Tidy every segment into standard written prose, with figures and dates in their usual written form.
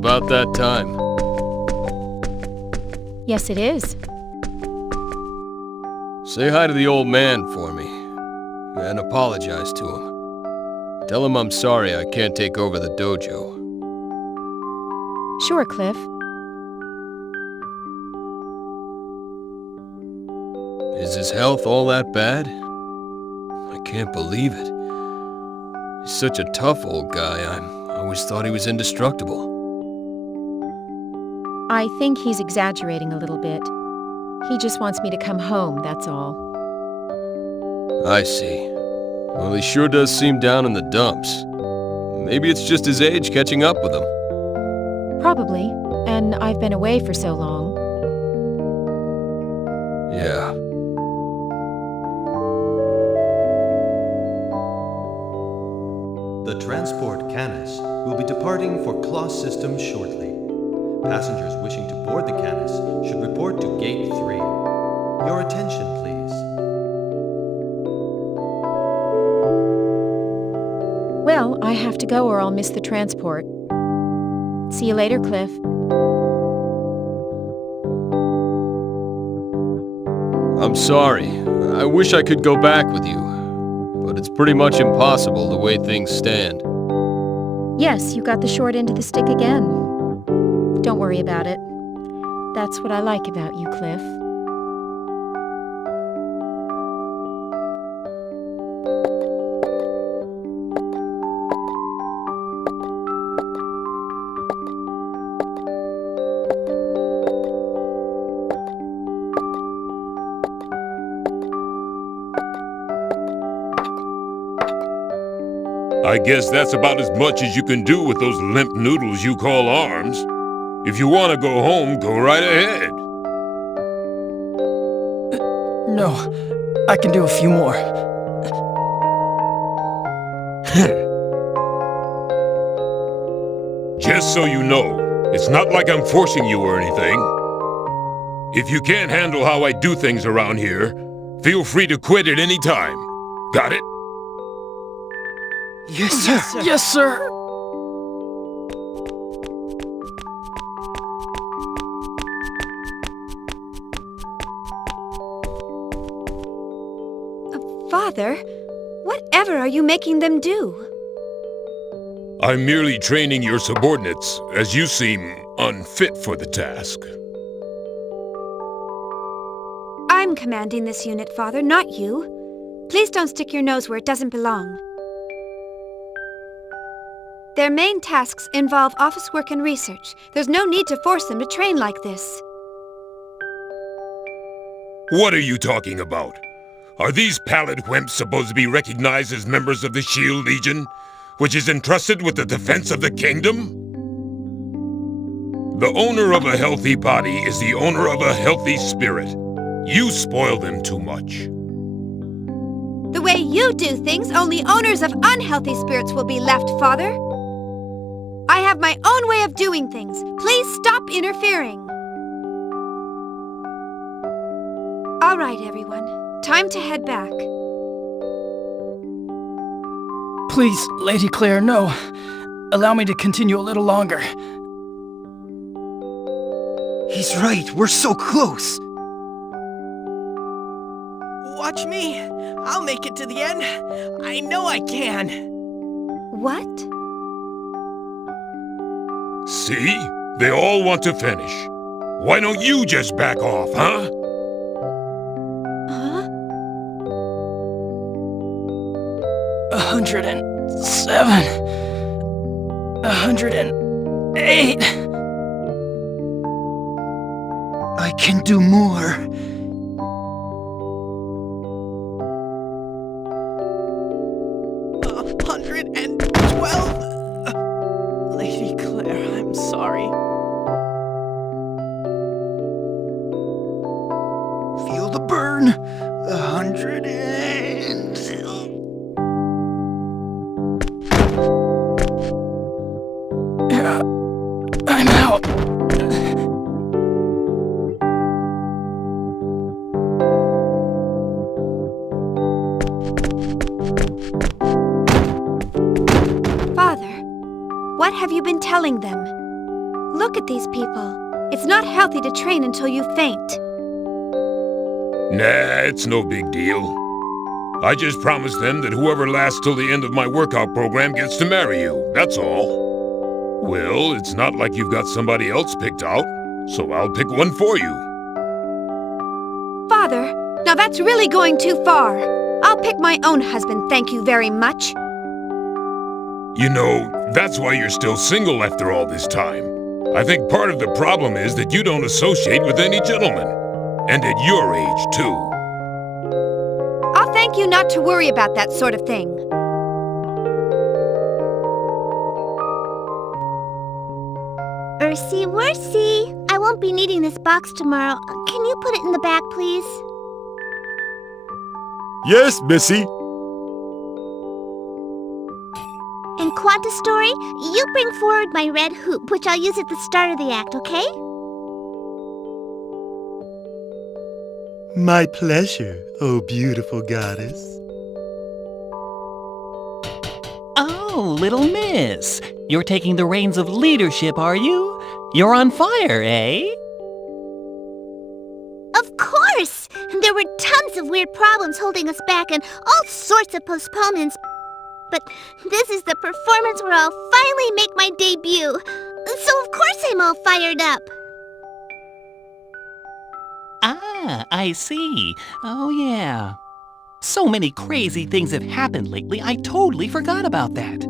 about that time. Yes, it is. Say hi to the old man for me, and apologize to him. Tell him I'm sorry I can't take over the dojo. Sure, Cliff. Is his health all that bad? I can't believe it. He's such a tough old guy. I always thought he was indestructible. I think he's exaggerating a little bit. He just wants me to come home, that's all. I see. Well, he sure does seem down in the dumps. Maybe it's just his age catching up with him. Probably. And I've been away for so long. Yeah. The transport Canis will be departing for Kloss Systems shortly. Passengers wishing to board the Canis should report to Gate 3. Your attention, please. Well, I have to go or I'll miss the transport. See you later, Cliff. I'm sorry. I wish I could go back with you, but it's pretty much impossible the way things stand. Yes, you got the short end of the stick again. Don't worry about it. That's what I like about you, Cliff. I guess that's about as much as you can do with those limp noodles you call arms. If you want to go home, go right ahead. No, I can do a few more. Just so you know, it's not like I'm forcing you or anything. If you can't handle how I do things around here, feel free to quit at any time. Got it? Yes, sir. Yes, sir. Father, whatever are you making them do? I'm merely training your subordinates, as you seem unfit for the task. I'm commanding this unit, Father, not you. Please don't stick your nose where it doesn't belong. Their main tasks involve office work and research. There's no need to force them to train like this. What are you talking about? Are these pallid wimps supposed to be recognized as members of the Shield Legion, which is entrusted with the defense of the kingdom? The owner of a healthy body is the owner of a healthy spirit. You spoil them too much. The way you do things, only owners of unhealthy spirits will be left, Father. I have my own way of doing things. Please stop interfering. All right, everyone. Time to head back. Please, Lady Claire, no. Allow me to continue a little longer. He's right, we're so close. Watch me. I'll make it to the end. I know I can. What? See? They all want to finish. Why don't you just back off, huh? Huh? 107. 108. I can do more. Uh, 112. Lady Claire, I'm sorry. Feel the burn. 100 and... Yeah, I'm out. Father, what have you been telling them? look at these people. It's not healthy to train until you faint. Nah, it's no big deal. I just promised them that whoever lasts till the end of my workout program gets to marry you, that's all. Well, it's not like you've got somebody else picked out, so I'll pick one for you. Father, now that's really going too far. I'll pick my own husband, thank you very much. You know, that's why you're still single after all this time. I think part of the problem is that you don't associate with any gentlemen. And at your age, too. I'll thank you not to worry about that sort of thing. Worsey, I won't be needing this box tomorrow. Can you put it in the bag, please? Yes, Missy. And Quanta Story, you bring forward my red hoop, which I'll use at the start of the act, okay? My pleasure, oh beautiful goddess. Oh, little miss. You're taking the reins of leadership, are you? You're on fire, eh? Of course! There were tons of weird problems holding us back and all sorts of postponements. But this is the performance where I'll finally make my debut. So of course I'm all fired up. Ah, I see. Oh, yeah. So many crazy things have happened lately, I totally forgot about that.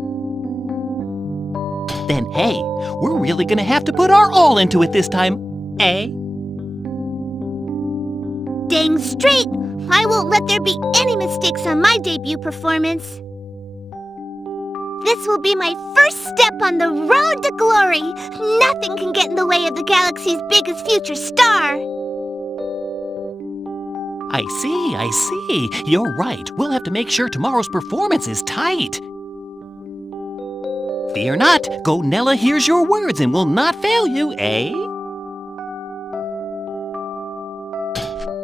Then, hey, we're really gonna have to put our all into it this time, eh? Dang straight! I won't let there be any mistakes on my debut performance. This will be my first step on the road to glory. Nothing can get in the way of the galaxy's biggest future star. I see. You're right. We'll have to make sure tomorrow's performance is tight. Fear not. Gonella hears your words and will not fail you, eh?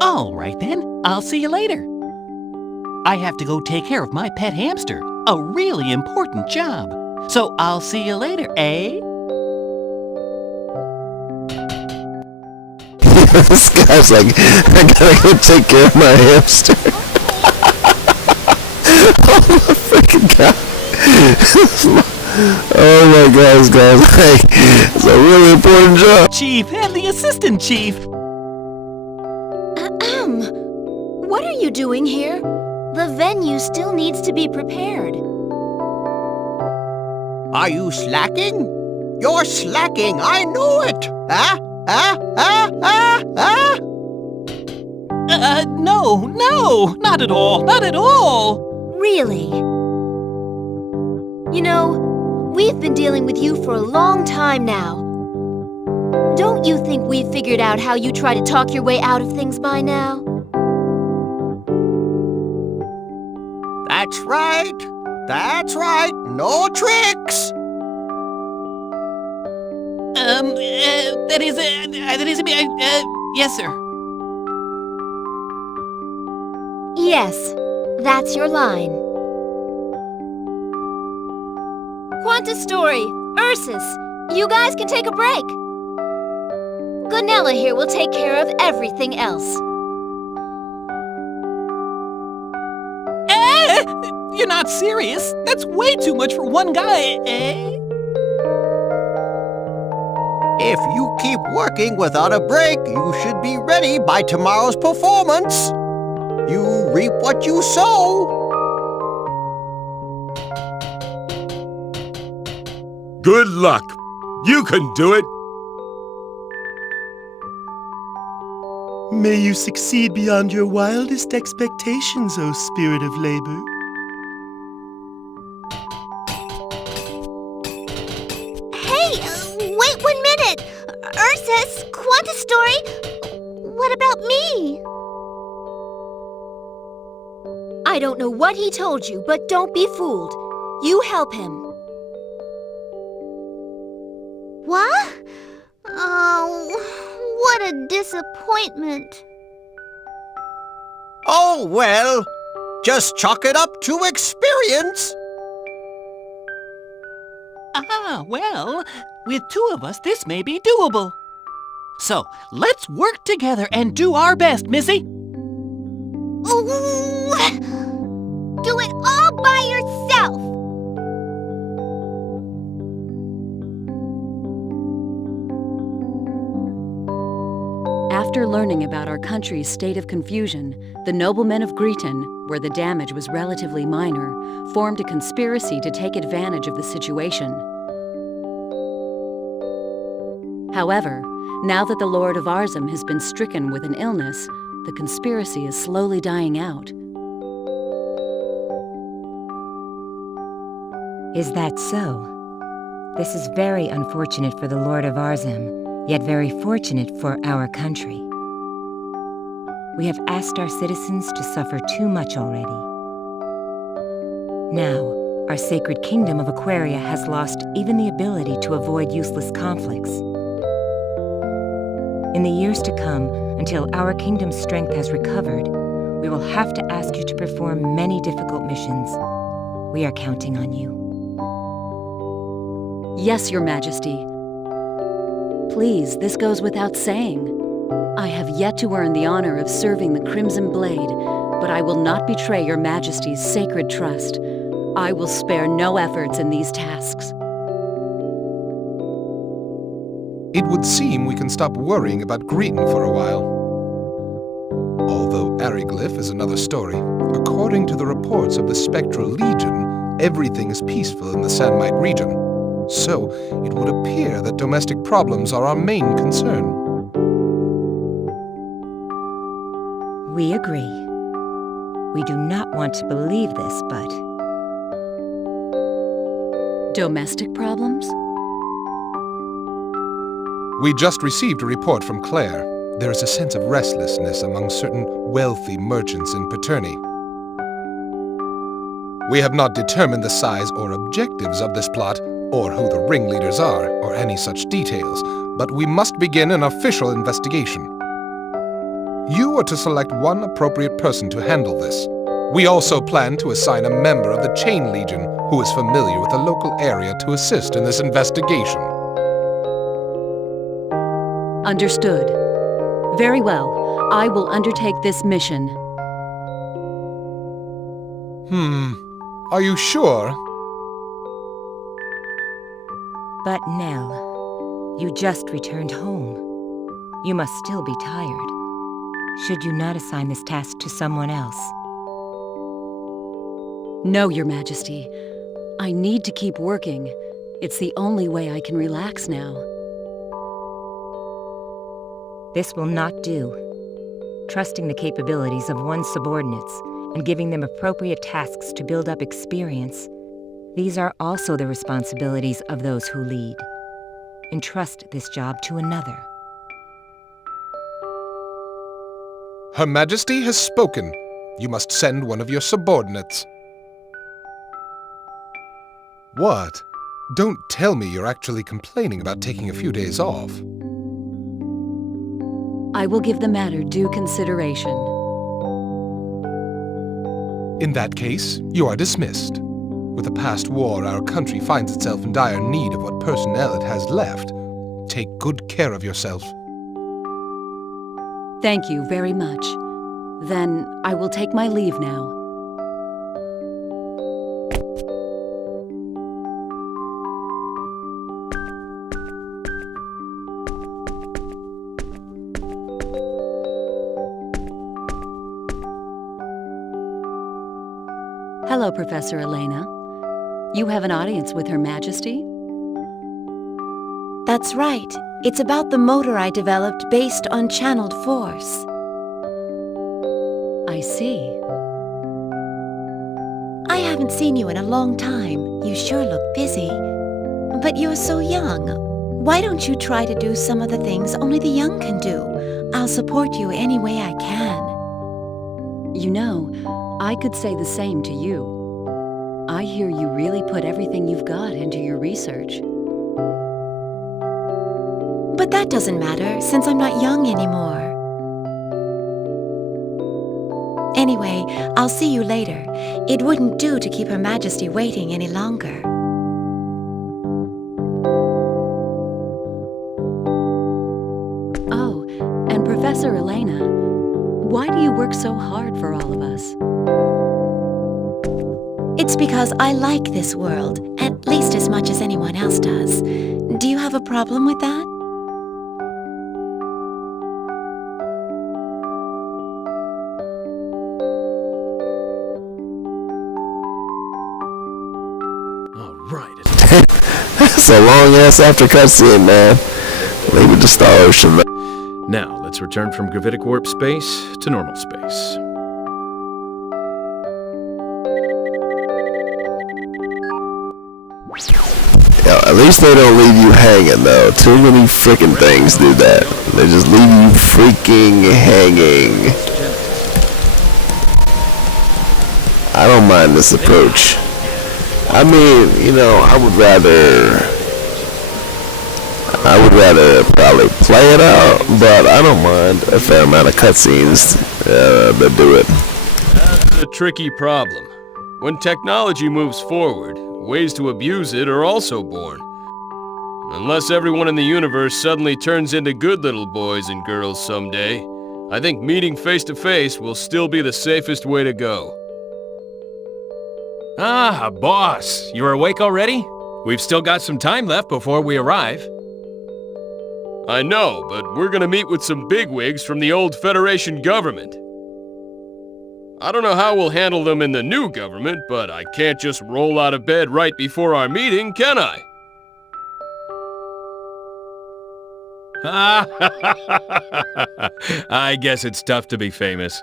All right then. I'll see you later. I have to go take care of my pet hamster. A really important job. So I'll see you later, eh? This guy's like, I gotta go take care of my hamster. Oh my freaking god. Oh my gosh, guys. Like, it's a really important job. Chief and the assistant chief. What are you doing here? The venue still needs to be prepared. Are you slacking? You're slacking, I know it! No, not at all. Really? You know, we've been dealing with you for a long time now. Don't you think we've figured out how you try to talk your way out of things by now? That's right, no tricks! Yes, sir. Yes, that's your line. Quanta Story, Ursus, you guys can take a break. Gonella here will take care of everything else. You're not serious? That's way too much for one guy, eh? If you keep working without a break, you should be ready by tomorrow's performance. You reap what you sow. Good luck. You can do it. May you succeed beyond your wildest expectations, O spirit of labor. Hey, wait 1 minute! Ursus, Quanta Story, what about me? I don't know what he told you, but don't be fooled. You help him. What? Oh, what a disappointment. Oh, well, just chalk it up to experience. Well, with two of us, this may be doable. So, let's work together and do our best, Missy. Ooh, do it all by yourself. After learning about our country's state of confusion, the noblemen of Greeton, where the damage was relatively minor, formed a conspiracy to take advantage of the situation. However, now that the Lord of Arzum has been stricken with an illness, the conspiracy is slowly dying out. Is that so? This is very unfortunate for the Lord of Arzum, yet very fortunate for our country. We have asked our citizens to suffer too much already. Now, our sacred kingdom of Aquaria has lost even the ability to avoid useless conflicts. In the years to come, until our kingdom's strength has recovered, we will have to ask you to perform many difficult missions. We are counting on you. Yes, Your Majesty. Please, this goes without saying. I have yet to earn the honor of serving the Crimson Blade, but I will not betray Your Majesty's sacred trust. I will spare no efforts in these tasks. It would seem we can stop worrying about Greeton for a while. Although Ariglyph is another story. According to the reports of the Spectral Legion, everything is peaceful in the Sandmite region. So, it would appear that domestic problems are our main concern. We agree. We do not want to believe this, but... Domestic problems? We just received a report from Claire. There is a sense of restlessness among certain wealthy merchants in Paterni. We have not determined the size or objectives of this plot, or who the ringleaders are, or any such details, but we must begin an official investigation. You are to select one appropriate person to handle this. We also plan to assign a member of the Chain Legion who is familiar with the local area to assist in this investigation. Understood. Very well. I will undertake this mission. Are you sure? But Nell, you just returned home. You must still be tired. Should you not assign this task to someone else? No, Your Majesty. I need to keep working. It's the only way I can relax now. This will not do. Trusting the capabilities of one's subordinates and giving them appropriate tasks to build up experience, these are also the responsibilities of those who lead. Entrust this job to another. Her Majesty has spoken. You must send one of your subordinates. What? Don't tell me you're actually complaining about taking a few days off. I will give the matter due consideration. In that case, you are dismissed. With the past war, our country finds itself in dire need of what personnel it has left. Take good care of yourself. Thank you very much. Then I will take my leave now. Hello, Professor Elena. You have an audience with Her Majesty? That's right. It's about the motor I developed based on channeled force. I see. I haven't seen you in a long time. You sure look busy. But you're so young. Why don't you try to do some of the things only the young can do? I'll support you any way I can. You know, I could say the same to you. I hear you really put everything you've got into your research. But that doesn't matter, since I'm not young anymore. Anyway, I'll see you later. It wouldn't do to keep Her Majesty waiting any longer. Professor Elena, why do you work so hard for all of us? It's because I like this world, at least as much as anyone else does. Do you have a problem with that? That's a long ass after cutscene, man. Leave it to Star Ocean. Now, let's return from gravitic warp space to normal space. Yeah, at least they don't leave you hanging, though. Too many freaking things do that. They just leave you freaking hanging. I don't mind this approach. I mean, you know, I would rather probably play it out, but I don't mind a fair amount of cutscenes that do it. That's a tricky problem. When technology moves forward, ways to abuse it are also born. Unless everyone in the universe suddenly turns into good little boys and girls someday, I think meeting face to face will still be the safest way to go. Ah, boss, you're awake already? We've still got some time left before we arrive. I know, but we're gonna meet with some bigwigs from the old Federation government. I don't know how we'll handle them in the new government, but I can't just roll out of bed right before our meeting, can I? I guess it's tough to be famous.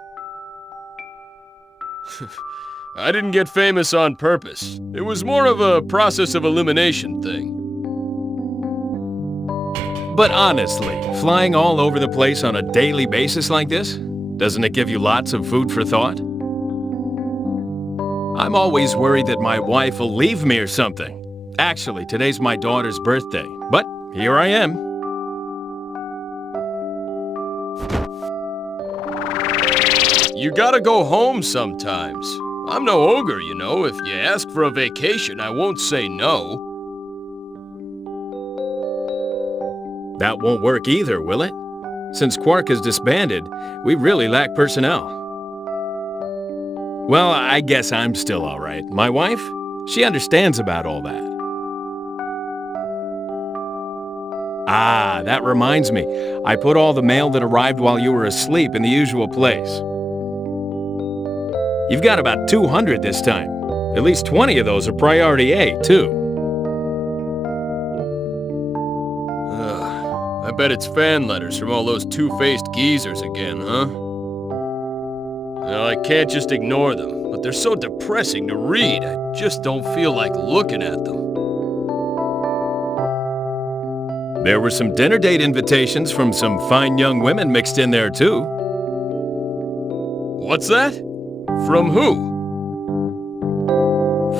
I didn't get famous on purpose. It was more of a process of elimination thing. But honestly, flying all over the place on a daily basis like this, doesn't it give you lots of food for thought? I'm always worried that my wife will leave me or something. Actually, today's my daughter's birthday, but here I am. You gotta go home sometimes. I'm no ogre, you know. If you ask for a vacation, I won't say no. That won't work either, will it? Since Quark is disbanded, we really lack personnel. Well, I guess I'm still all right. My wife, she understands about all that. Ah, that reminds me. I put all the mail that arrived while you were asleep in the usual place. You've got about 200 this time. At least 20 of those are priority A, too. I bet it's fan letters from all those two-faced geezers again, huh? Now, I can't just ignore them, but they're so depressing to read, I just don't feel like looking at them. There were some dinner date invitations from some fine young women mixed in there, too. What's that? From who?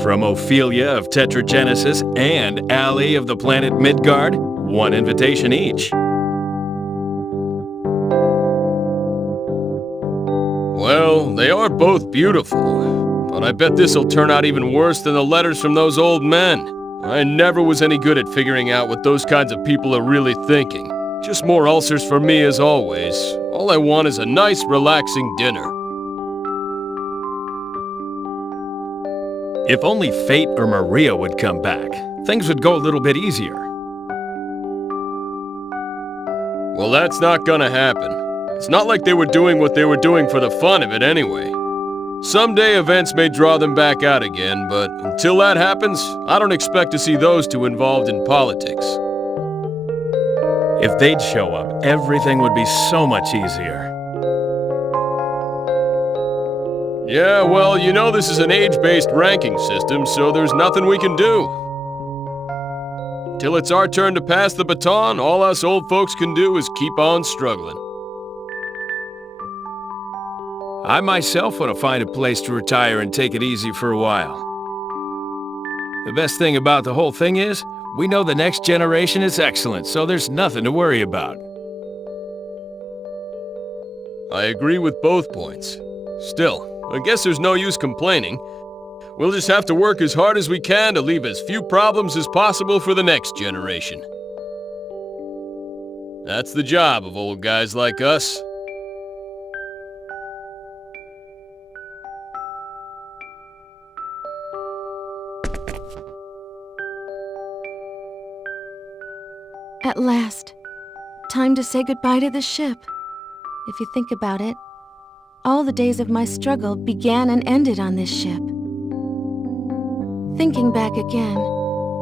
From Ophelia of Tetragenesis and Allie of the planet Midgard. One invitation each. Well, they are both beautiful, but I bet this'll turn out even worse than the letters from those old men. I never was any good at figuring out what those kinds of people are really thinking. Just more ulcers for me as always. All I want is a nice, relaxing dinner. If only Fate or Maria would come back, things would go a little bit easier. Well, that's not gonna happen. It's not like they were doing what they were doing for the fun of it anyway. Someday events may draw them back out again, but until that happens, I don't expect to see those two involved in politics. If they'd show up, everything would be so much easier. Yeah, well, you know this is an age-based ranking system, so there's nothing we can do. Till it's our turn to pass the baton, all us old folks can do is keep on struggling. I myself want to find a place to retire and take it easy for a while. The best thing about the whole thing is, we know the next generation is excellent, so there's nothing to worry about. I agree with both points. Still, I guess there's no use complaining. We'll just have to work as hard as we can to leave as few problems as possible for the next generation. That's the job of old guys like us. At last. Time to say goodbye to the ship. If you think about it, all the days of my struggle began and ended on this ship. Thinking back again,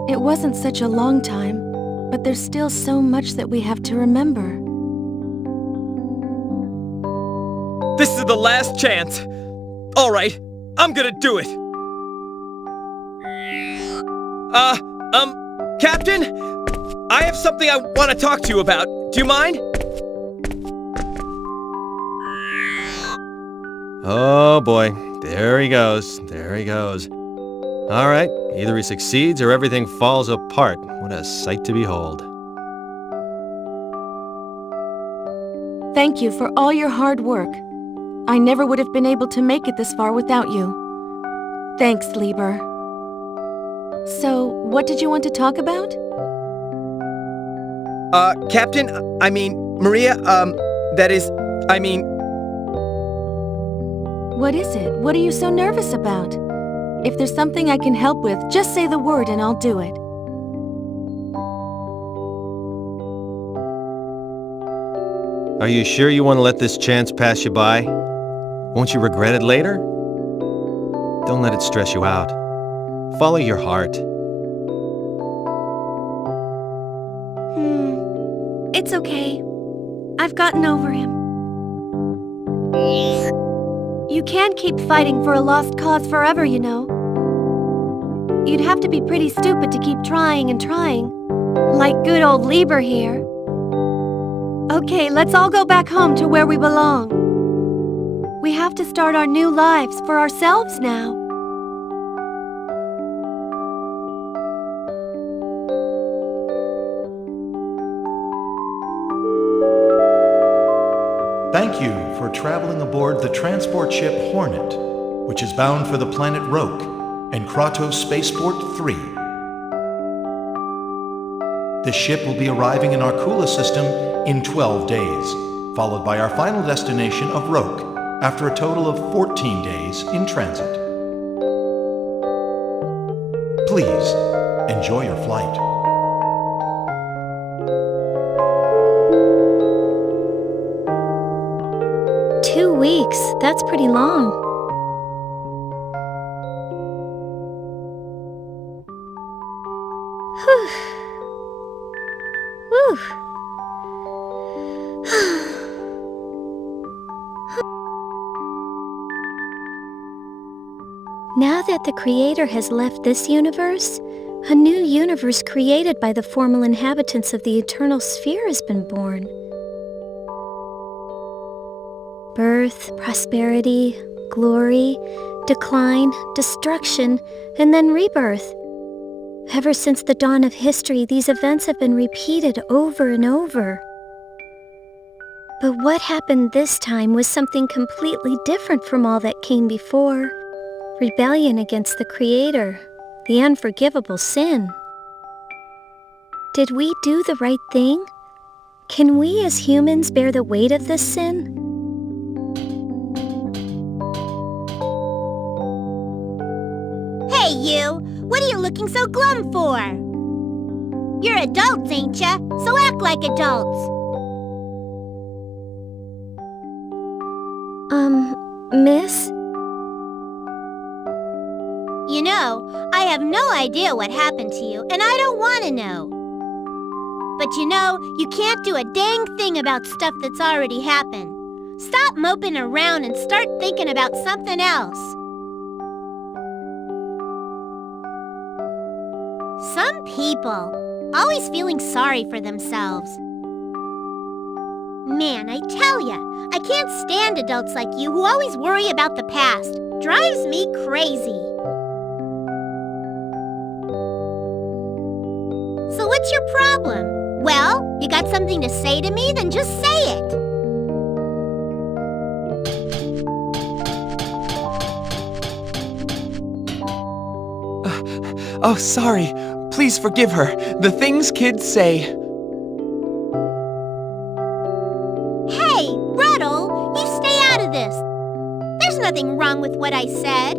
it wasn't such a long time, but there's still so much that we have to remember. This is the last chance. All right, I'm gonna do it. Captain? I have something I want to talk to you about. Do you mind? Oh boy, there he goes. There he goes. All right, either he succeeds or everything falls apart. What a sight to behold. Thank you for all your hard work. I never would have been able to make it this far without you. Thanks, Lieber. So, what did you want to talk about? Captain, Maria, What is it? What are you so nervous about? If there's something I can help with, just say the word and I'll do it. Are you sure you want to let this chance pass you by? Won't you regret it later? Don't let it stress you out. Follow your heart. It's okay. I've gotten over him. You can't keep fighting for a lost cause forever, you know. You'd have to be pretty stupid to keep trying and trying. Like good old Lieber here. Okay, let's all go back home to where we belong. We have to start our new lives for ourselves now. Thank you for traveling aboard the transport ship Hornet, which is bound for the planet Roke and Kratos Spaceport 3. This ship will be arriving in our Kula system in 12 days, followed by our final destination of Roke after a total of 14 days in transit. Please, enjoy your flight. That's pretty long. Whew. Whew. Now that the Creator has left this universe, a new universe created by the formal inhabitants of the Eternal Sphere has been born. Birth, prosperity, glory, decline, destruction, and then rebirth. Ever since the dawn of history, these events have been repeated over and over. But what happened this time was something completely different from all that came before. Rebellion against the Creator, the unforgivable sin. Did we do the right thing? Can we as humans bear the weight of this sin? Hey, you! What are you looking so glum for? You're adults, ain't ya? So act like adults. Miss? You know, I have no idea what happened to you, and I don't want to know. But you know, you can't do a dang thing about stuff that's already happened. Stop moping around and start thinking about something else. Some people, always feeling sorry for themselves. Man, I tell ya, I can't stand adults like you who always worry about the past. Drives me crazy. So what's your problem? Well, you got something to say to me? Then just say it. Oh, sorry. Please forgive her. The things kids say. Hey, Ruddle, you stay out of this. There's nothing wrong with what I said.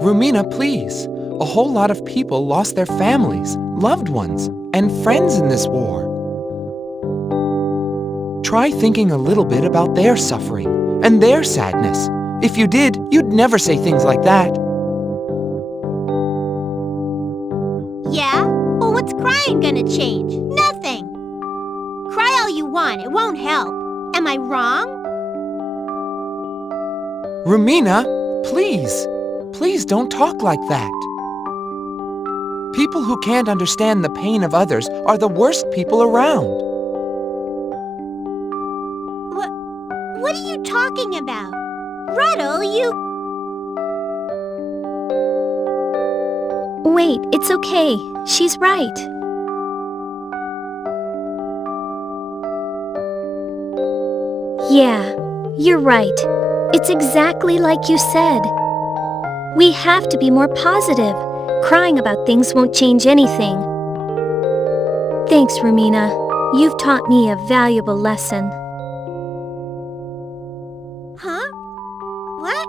Rumina, please. A whole lot of people lost their families, loved ones. and friends in this war. Try thinking a little bit about their suffering and their sadness. If you did, you'd never say things like that. Yeah? Well, what's crying gonna change? Nothing. Cry all you want, it won't help. Am I wrong? Rumina, please. Please don't talk like that. People who can't understand the pain of others are the worst people around. What are you talking about? Ruddle, you... Wait, it's okay. She's right. Yeah, you're right. It's exactly like you said. We have to be more positive. Crying about things won't change anything. Thanks, Rumina. You've taught me a valuable lesson. Huh? What?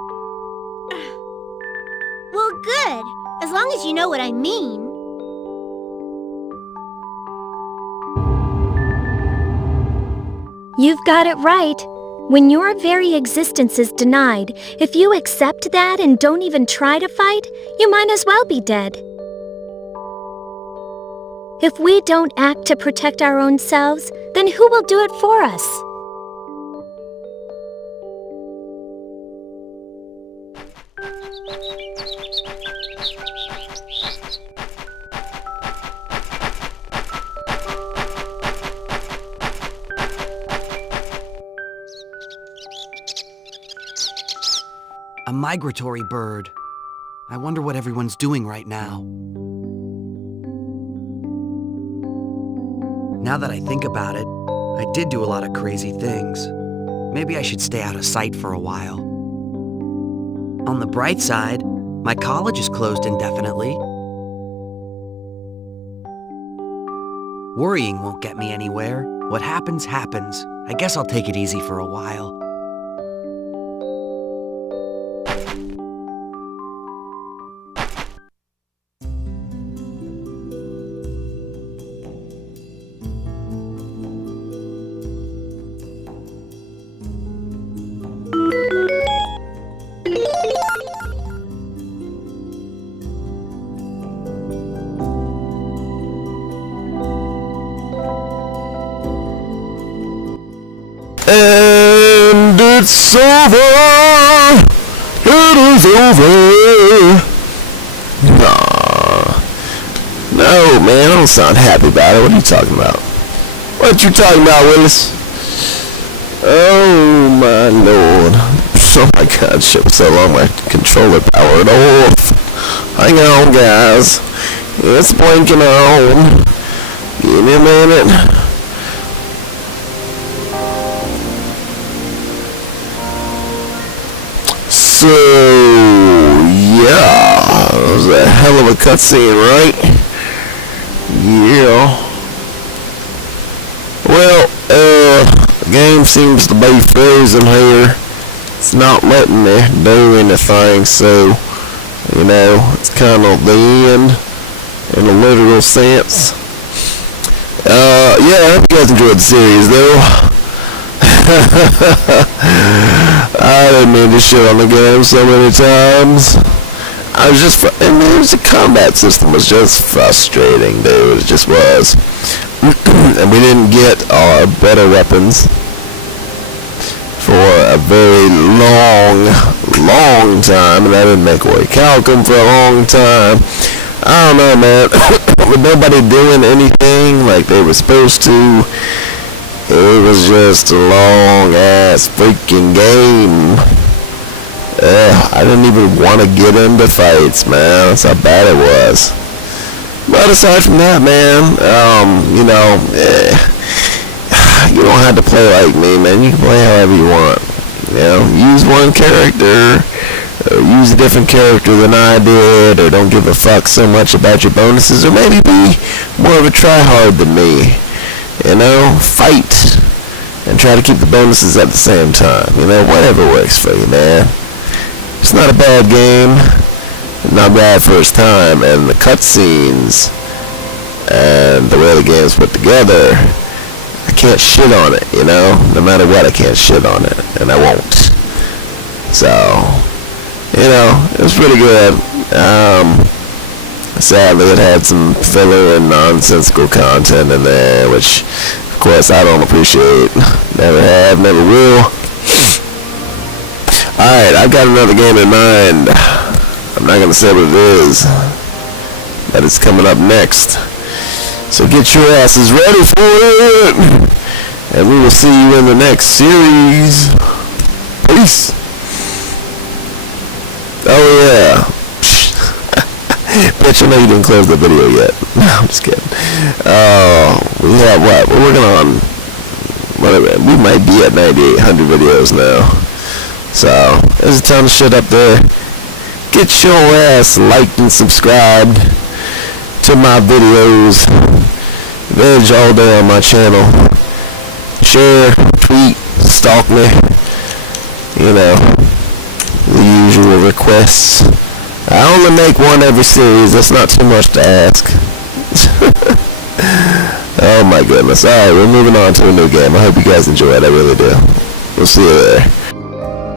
Well, good. As long as you know what I mean. You've got it right. When your very existence is denied, if you accept that and don't even try to fight, you might as well be dead. If we don't act to protect our own selves, then who will do it for us? A migratory bird. I wonder what everyone's doing right now. Now that I think about it, I did do a lot of crazy things. Maybe I should stay out of sight for a while. On the bright side, my college is closed indefinitely. Worrying won't get me anywhere. What happens, happens. I guess I'll take it easy for a while. And it's over. It is over. Nah. No, man, I don't sound happy about it. What are you talking about? What you talking about, Willis? Oh, my lord. Oh, my God. Shit was so long. My controller powered off. Hang on, guys. It's blinking on. Give me a minute. So, yeah, that was a hell of a cutscene, right? Yeah. Well, the game seems to be frozen here. It's not letting me do anything, so, you know, it's kind of the end in a literal sense. Yeah, I hope you guys enjoyed the series, though. I didn't mean to shit on the game so many times. I was just, the combat system was just frustrating, dude. It just was. And we didn't get our better weapons for a very long time. And I didn't make Orichalcum for a long time. I don't know, man. With nobody doing anything like they were supposed to. It was just a long-ass freaking game. I didn't even want to get into fights, man. That's how bad it was. But aside from that, man, you know, you don't have to play like me, man. You can play however you want. You know, use one character, or use a different character than I did, or don't give a fuck so much about your bonuses, or maybe be more of a tryhard than me. You know, fight and try to keep the bonuses at the same time. You know, whatever works for you, man. It's not a bad game, not bad first time, and the cutscenes, and the way the game's put together, I can't shit on it, you know? No matter what, I can't shit on it, and I won't. So, you know, it was pretty good. Sadly, it had some filler and nonsensical content in there, which, of course, I don't appreciate. Never have, never will. Alright, I've got another game in mind. I'm not gonna say what it is, but it's coming up next. So get your asses ready for it! And we will see you in the next series. Peace! Oh yeah. Bet you know you didn't close the video yet. No, I'm just kidding. Oh, we have what? We're working on... whatever. We might be at 9,800 videos now. So, there's a ton of shit up there. Get your ass liked and subscribed to my videos. Veg all day on my channel. Share, tweet, stalk me. You know, the usual requests. I only make one every series. That's not too much to ask. Oh my goodness. Alright, we're moving on to a new game. I hope you guys enjoy it. I really do. We'll see you there.